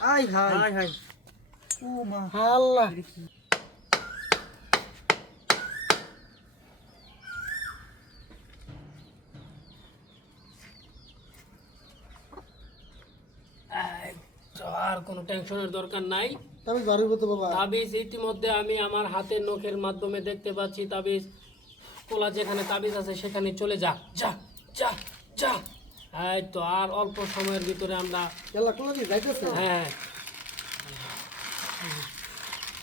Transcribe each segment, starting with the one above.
I high high high ও মা আল্লাহ আর কোনো টেনশনের দরকার নাই। তাবিজ বাড়িব তো বাবা। তাবিজ ইতিমধ্যে আমি আমার হাতের নখের মাধ্যমে দেখতে পাচ্ছি তাবিজ কোলা যেখানে তাবিজ আছে সেখানে চলে যা যা যা যা। এই তো আর অল্প সময়ের ভিতরে আমরা কেলা কোলা দিয়ে যাইতেছে। হ্যাঁ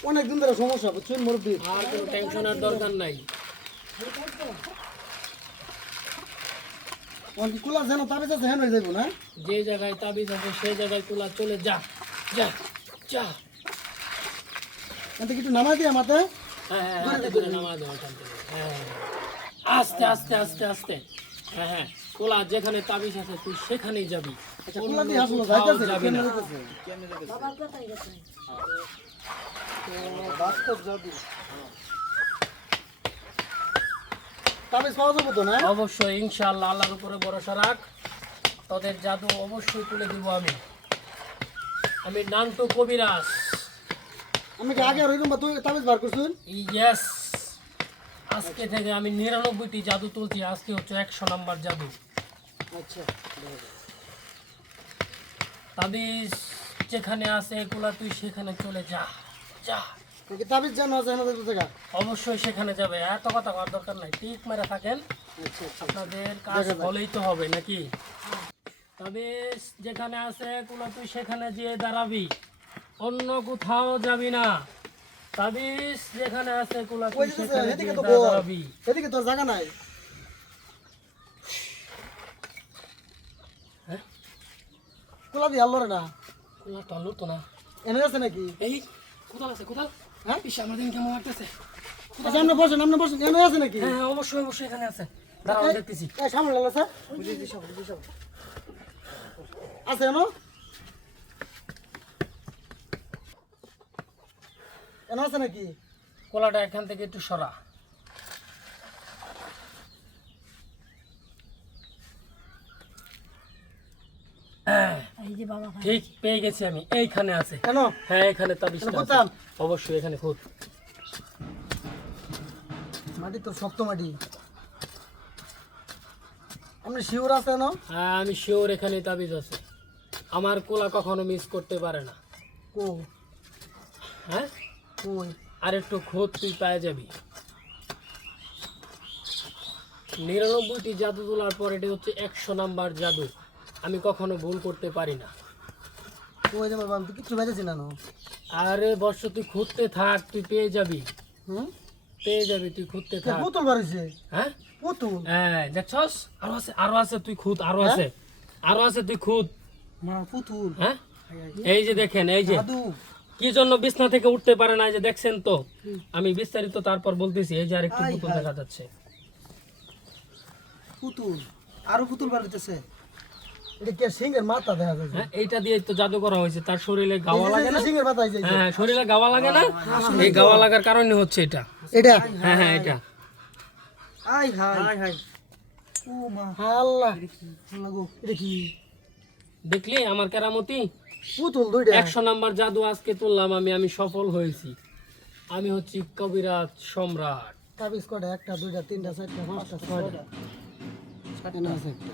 অনেক দিন ধরে সমস্যা বুঝছেন মুরব্বি। আর কোনো টেনশনের দরকার নাই। অনেক কোলা যেন তাবিজ আছে হেন হয়ে যাইব না। যে জায়গায় তাবিজ আছে সেই জায়গায় কোলা চলে যা যা যা। এতে কিছু নামাই দিয়ে মাথায়। হ্যাঁ হ্যাঁ হাতে করে নামা দাও ওখান থেকে। হ্যাঁ আস্তে আস্তে আস্তে আস্তে। হ্যাঁ হ্যাঁ কোলা যেখানে তাবিজ আছে তুই সেখানেই যাবি। আচ্ছা কোলা দিয়ে আসলো কোথাও যাইতেছে যাবি না। বাস্তব জাদু। তাবিজ পাওয়া যাবে তো না? অবশ্যই ইনশাআল্লাহ আল্লাহর উপরে ভরসা রাখ, তোদের জাদু অবশ্যই তুলে দিব আমি। আমি নান্টু কবিরাজ। আমি কি আগে আর ওইরকম তুই তাবিজ বার করছুন? ইয়েস, আজকে থেকে আমি 99টি জাদু তুলছি, আজকে হচ্ছে 100 নাম্বার জাদু। আচ্ছা তাবিজ যেখানে আছে এগুলা তুই সেখানে চলে যা যা। কি তাবিজ জানো আছে হেন দেখতে থাকা? অবশ্যই সেখানে যাবে, এত কথা করার দরকার নাই। টিক মেরে থাকেন, আচ্ছা আচ্ছা আপনাদের কাজ হলেই তো হবে নাকি। তাবিজ যেখানে আছে এগুলো তুই সেখানে যেয়ে দাঁড়াবি, অন্য কোথাও যাবি না। তাবিজ যেখানে আছে এগুলো তুই ওই যে সেখানে এদিকে যেয়ে তো বল। দাঁড়াবি। এদিকে তোর জায়গা নাই। হ্যাঁ কোলা দিয়ে আল্লরে না। কোলা তো আলু তো না। এনে আছে নাকি? এই কোথাল আছে কোথাল? হ্যাঁ পিসা আমার দিন কেমন লাগতেছে। আচ্ছা আপনি বসেন এনে আছে নাকি? হ্যাঁ হ্যাঁ, অবশ্যই অবশ্যই এখানে আছে, দাঁড়াও দেখতেছি। এই সামনে লালা স্যার বুঝিয়ে সব আছে এনো এনে আছে নাকি? কোলাটা এখান থেকে একটু সরা। ঠিক পেয়ে গেছি আমি, এইখানে আছে। কেন হ্যাঁ এখানে তাবিজটা আছে। কোথায়? অবশ্যই এখানে খুব। মাটি তো শক্ত মাটি। আপনি শিওর আছে না? হ্যাঁ আমি শিওর এখানে তাবিজ আছে। আমার কোলা কখনো মিস করতে পারে না। কো হ্যাঁ কই আর একটু খোঁজ তুই পেয়ে যাবি। 99টি জাদু তোলার পর এটা হচ্ছে 100 নাম্বার জাদু। আমি কখনো ভুল করতে পারি না। কই রে বাবা আমি তো কিচ্ছু বাইতেছি না নো। আরে বর্ষ তুই খুঁজতে থাক, তুই পেয়ে যাবি। হুম পেয়ে যাবি, তুই খুঁজতে থাক। পুতুল বাড়িছে হ্যাঁ পুতুল হ্যাঁ দেখছস, আরো আছে তুই খুদ, আরো আছে তুই খুদ। মা পুতুল হ্যাঁ এই যে দেখেন, এই যে জাদু কি জন্য বিছনা থেকে উঠতে পারে না, এই যে দেখছেন তো। আমি বিস্তারিত তারপর বলতেছি। এই যে আরেকটু আয় পুতুল হায়। দেখা যাচ্ছে। পুতুল আরো পুতুল বাড়িতেছে। এটা কি সিংহের মাথা দেখা যায়? হ্যাঁ এইটা দিয়ে তো জাদু করা হয়েছে, তার শরীরে গাওয়া লাগে না। সিংহের মাথা আইছে হ্যাঁ শরীরে গাওয়া লাগে না, এই গাওয়া লাগার কারণে হচ্ছে এটা। এটা হ্যাঁ হ্যাঁ এটা। আই হাই হাই হাই ও মা আল্লাহ লাগো এটা কি দেখলি আমার কেরামতি। পুতুল দুইটা 100 নাম্বার জাদু আজকে তুললাম আমি সফল হয়েছি। আমি হচ্ছি কবিরাজ সম্রাট। তাবিজ কটা একটা দুইটা তিনটা চারটা পাঁচটা ছয়টা সাতটা আছে একটা